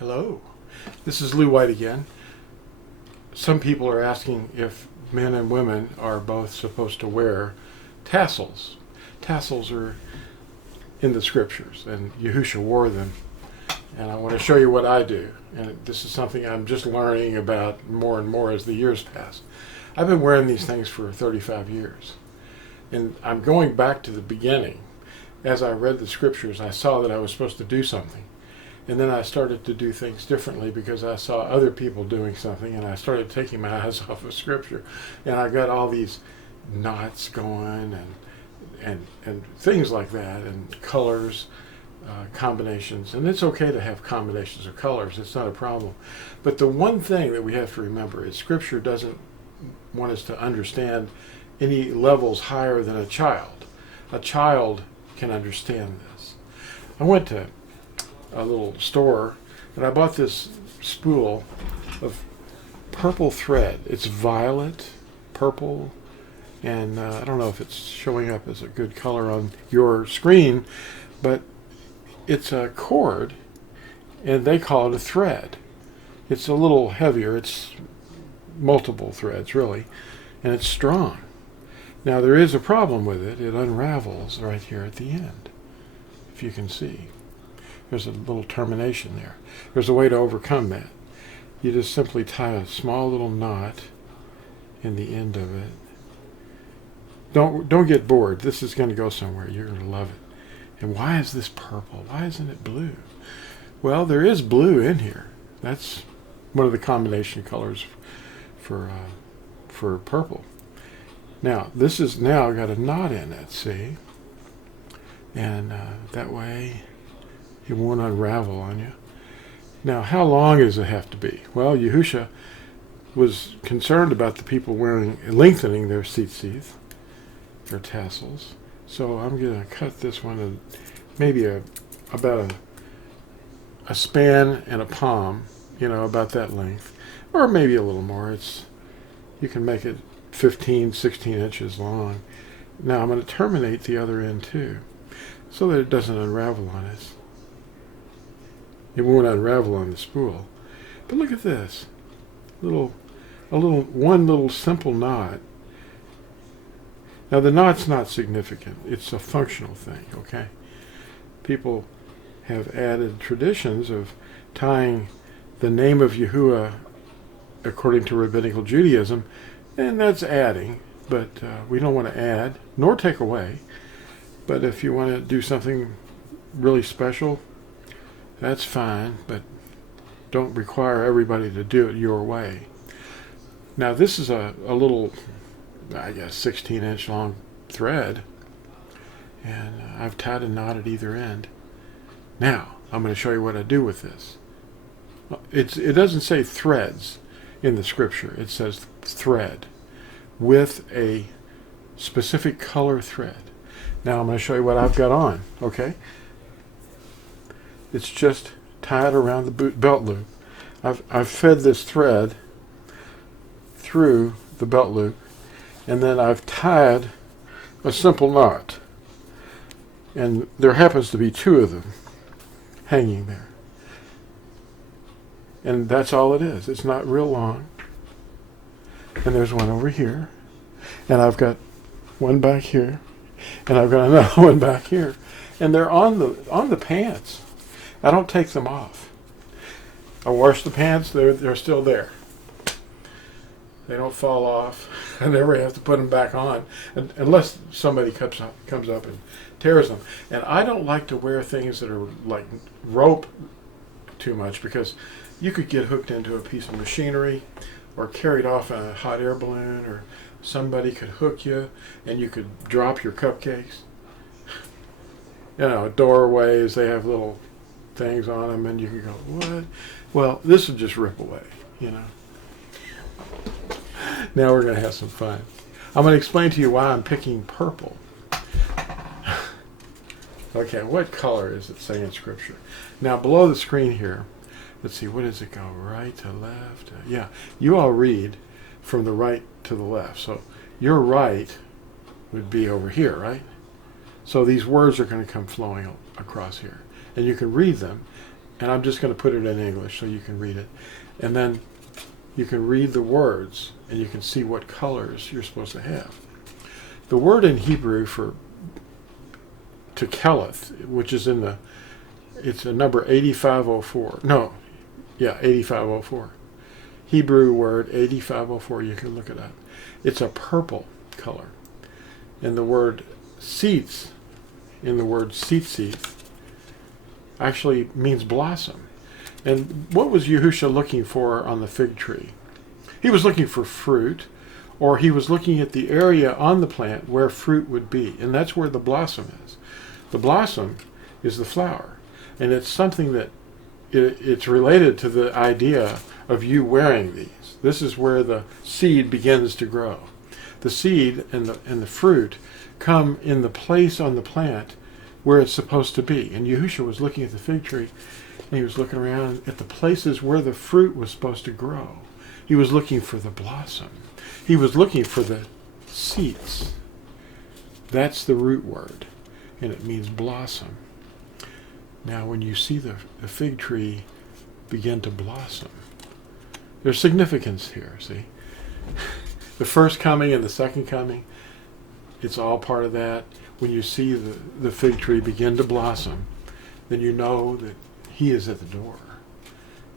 Hello, this is Lou White again. Some people are asking if men and women are both supposed to wear tassels. Tassels are in the scriptures, and Yahusha wore them. And I want to show you what I do. And this is something I'm just learning about more and more as the years pass. I've been wearing these things for 35 years. And I'm going back to the beginning. As I read the scriptures, I saw that I was supposed to do something. And then I started to do things differently because I saw other people doing something, and I started taking my eyes off of Scripture. And I got all these knots going and things like that, and colors, combinations. And it's okay to have combinations of colors. It's not a problem. But the one thing that we have to remember is Scripture doesn't want us to understand any levels higher than a child. A child can understand this. I went to a little store and I bought this spool of purple thread. It's violet, purple, and I don't know if it's showing up as a good color on your screen, but it's a cord and they call it a thread. It's a little heavier. It's multiple threads really, and it's strong. Now there is a problem with it. It unravels right here at the end, if you can see. There's a little termination there. There's a way to overcome that. You just simply tie a small little knot in the end of it. Don't get bored. This is going to go somewhere. You're going to love it. And why is this purple? Why isn't it blue? Well, there is blue in here. That's one of the combination colors for purple. Now, this is now got a knot in it, see? And that way it won't unravel on you. Now, how long does it have to be? Well, Yahusha was concerned about the people lengthening their tzitzith, their tassels. So I'm going to cut this one maybe about a span and a palm, about that length, or maybe a little more. You can make it 15, 16 inches long. Now I'm going to terminate the other end too, so that it doesn't unravel on us. It won't unravel on the spool. But look at this. One little simple knot. Now the knot's not significant. It's a functional thing, okay? People have added traditions of tying the name of Yahuwah according to rabbinical Judaism, and that's adding, but we don't want to add nor take away. But if you want to do something really special, that's fine, but don't require everybody to do it your way. Now this is a little, 16-inch long thread, and I've tied a knot at either end. Now I'm going to show you what I do with this. It doesn't say threads in the scripture. It says thread with a specific color thread. Now I'm going to show you what I've got on, okay? It's just tied around the belt loop. I've fed this thread through the belt loop, and then I've tied a simple knot. And there happens to be two of them hanging there. And that's all it is. It's not real long. And there's one over here. And I've got one back here. And I've got another one back here. And they're on the pants. I don't take them off. I wash the pants. They're still there. They don't fall off. I never have to put them back on unless somebody comes up and tears them. And I don't like to wear things that are like rope too much, because you could get hooked into a piece of machinery or carried off in a hot air balloon, or somebody could hook you and you could drop your cupcakes. Doorways, they have little things on them and you can go, what? Well, this would just rip away, Now we're going to have some fun. I'm going to explain to you why I'm picking purple. Okay, what color is it say in Scripture? Now below the screen here, let's see, what does it go? Right to left? Yeah, you all read from the right to the left. So your right would be over here, right? So these words are going to come flowing across here. And you can read them. And I'm just going to put it in English so you can read it. And then you can read the words, and you can see what colors you're supposed to have. The word in Hebrew for Tekeleth, which is it's a number 8504. No, yeah, 8504. Hebrew word 8504, you can look it up. It's a purple color. And the word seeds, in the word TSITSITH, actually means blossom. And what was Yahusha looking for on the fig tree? He was looking for fruit, or he was looking at the area on the plant where fruit would be. And that's where the blossom is. The blossom is the flower. And it's something that it's related to the idea of you wearing these. This is where the seed begins to grow. The seed and the fruit come in the place on the plant where it's supposed to be. And Yahusha was looking at the fig tree, and he was looking around at the places where the fruit was supposed to grow. He was looking for the blossom. He was looking for the seeds. That's the root word, and it means blossom. Now, when you see the fig tree begin to blossom, there's significance here, see? The first coming and the second coming, it's all part of that. When you see the fig tree begin to blossom, then you know that he is at the door.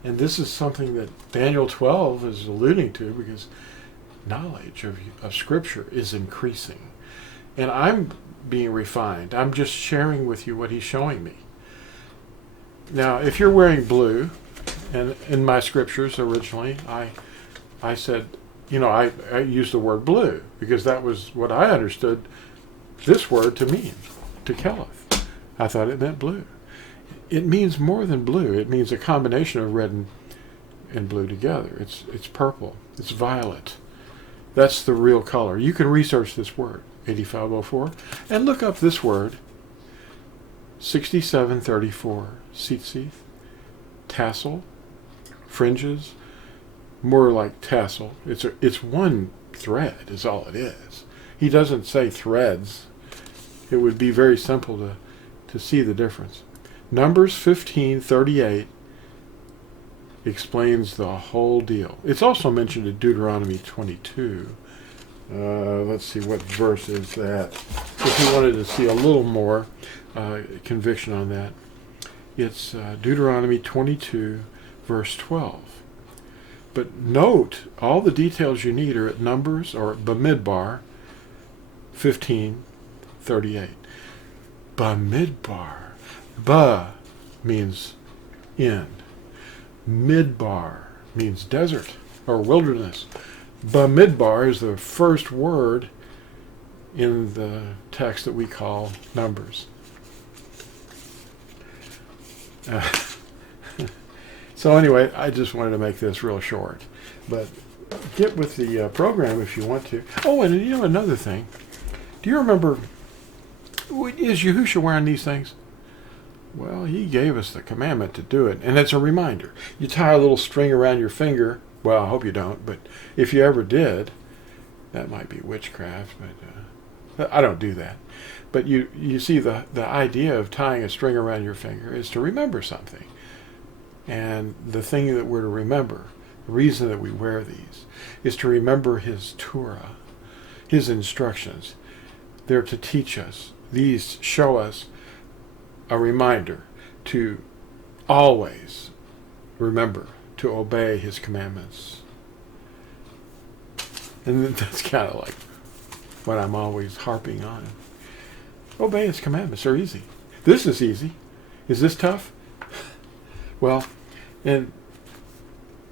And this is something that Daniel 12 is alluding to, because knowledge of Scripture is increasing. And I'm being refined. I'm just sharing with you what he's showing me. Now, if you're wearing blue, and in my scriptures originally, I said, I used the word blue, because that was what I understood this word to mean, Tekeleth. I thought it meant blue. It means more than blue. It means a combination of red and blue together. It's purple. It's violet. That's the real color. You can research this word, 8504, and look up this word, 6734, TSITSITH, tassel, fringes, more like tassel. It's one thread is all it is. He doesn't say threads. It would be very simple to see the difference. Numbers 15:38 explains the whole deal. It's also mentioned in Deuteronomy 22. Let's see, what verse is that? If you wanted to see a little more conviction on that, it's Deuteronomy 22, verse 12. But note, all the details you need are at Numbers, or Bamidbar 15:38. Bamidbar. Ba means in. Midbar means desert or wilderness. Bamidbar is the first word in the text that we call Numbers. So anyway, I just wanted to make this real short. But get with the program if you want to. Oh, and another thing. Do you remember, is Yahusha wearing these things? Well, he gave us the commandment to do it, and it's a reminder. You tie a little string around your finger. Well, I hope you don't, but if you ever did, that might be witchcraft, but I don't do that. But you see, the idea of tying a string around your finger is to remember something. And the thing that we're to remember, the reason that we wear these, is to remember his Torah, his instructions. They're to teach us. These show us a reminder to always remember to obey his commandments. And that's kind of like what I'm always harping on. Obey his commandments. They're easy. This is easy. Is this tough? Well, and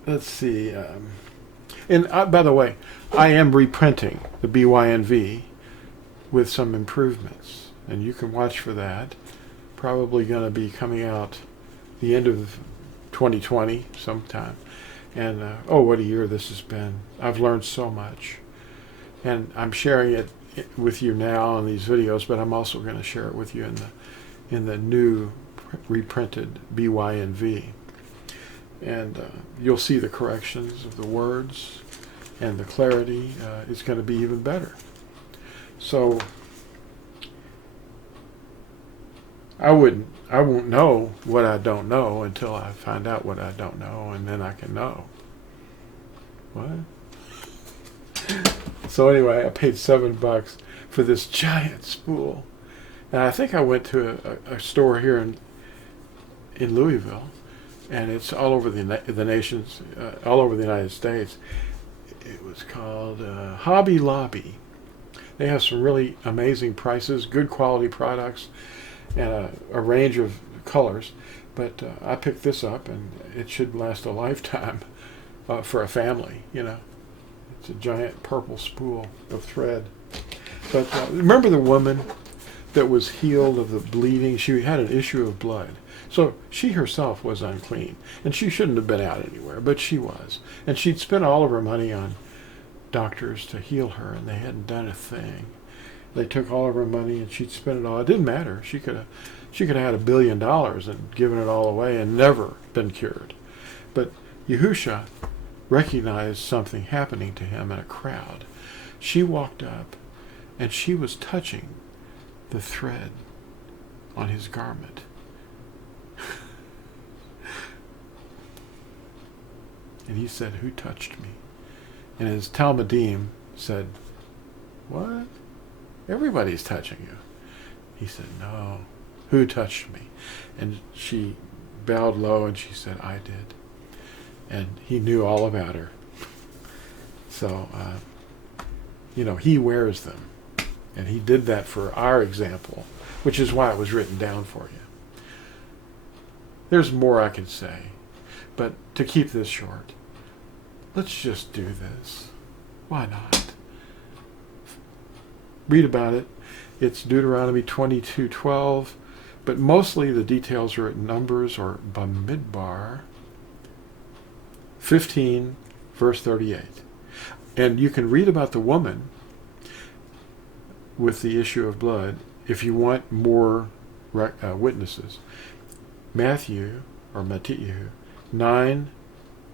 let's see. And by the way, I am reprinting the BYNV with some improvements. And you can watch for that. Probably going to be coming out the end of 2020 sometime. And what a year this has been. I've learned so much. And I'm sharing it with you now on these videos, but I'm also going to share it with you in the new reprinted BYNV. And you'll see the corrections of the words, and the clarity is going to be even better. So I won't know what I don't know until I find out what I don't know, and then I can know. What? So anyway, I paid $7 for this giant spool. And I think I went to a store here in Louisville, and it's all over the nations, all over the United States. It was called Hobby Lobby. They have some really amazing prices, good quality products, and a range of colors. But I picked this up, and it should last a lifetime for a family, you know. It's a giant purple spool of thread. But remember the woman that was healed of the bleeding? She had an issue of blood. So she herself was unclean, and she shouldn't have been out anywhere, but she was. And she'd spent all of her money on doctors to heal her, and they hadn't done a thing. They took all of her money, and she'd spent it all. It didn't matter. She could have had $1 billion and given it all away and never been cured. But Yahusha recognized something happening to him in a crowd. She walked up, and she was touching the thread on his garment. And he said, "Who touched me?" And his Talmudim said, "What? Everybody's touching you." He said, "No. Who touched me?" And she bowed low and she said, "I did." And he knew all about her. So, he wears them. And he did that for our example, which is why it was written down for you. There's more I could say, but to keep this short, let's just do this. Why not? Read about it. It's Deuteronomy 22:12, but mostly the details are at Numbers or Bamidbar 15, verse 38. And you can read about the woman with the issue of blood if you want more witnesses. Matthew 9,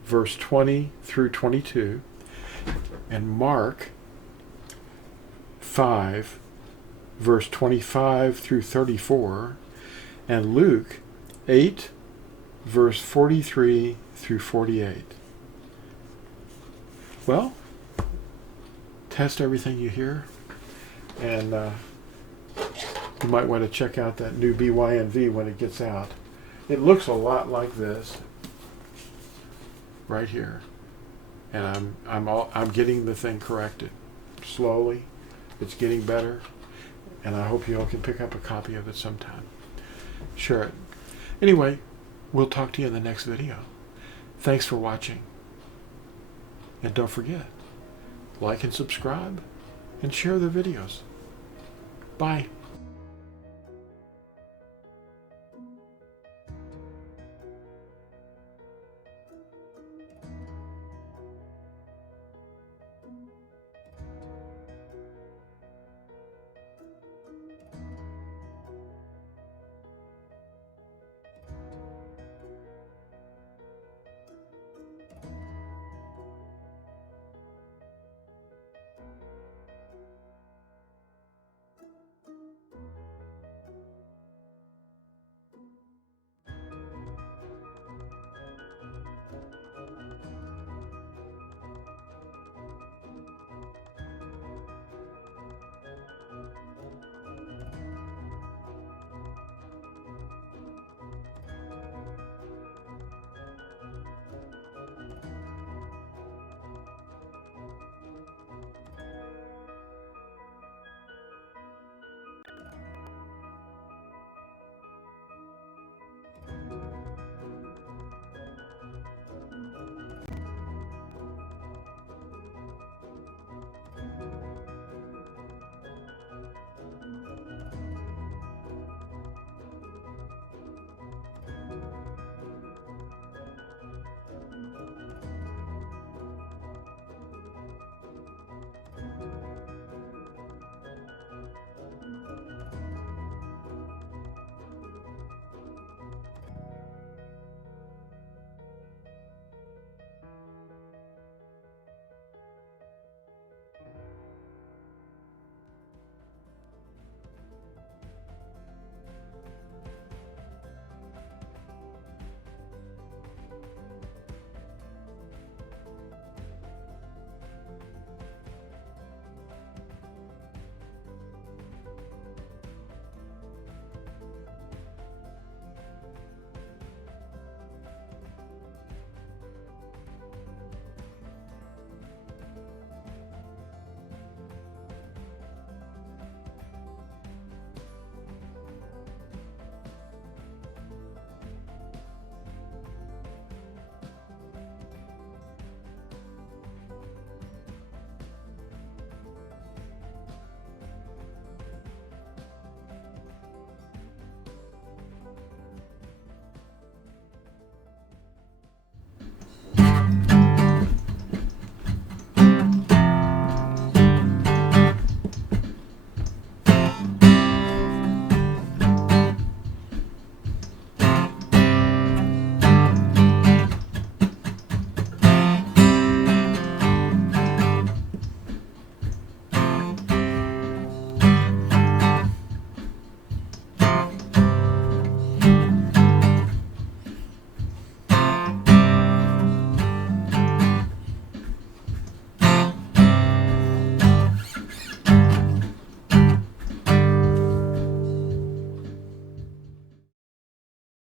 verse 20 through 22, and Mark 5, verse 25 through 34, and Luke 8, verse 43 through 48. Well, test everything you hear, and you might want to check out that new BYNV when it gets out. It looks a lot like this right here, and I'm getting the thing corrected slowly. It's getting better, and I hope you all can pick up a copy of it sometime. Share it. Anyway, we'll talk to you in the next video. Thanks for watching, and don't forget, like and subscribe and share the videos. Bye.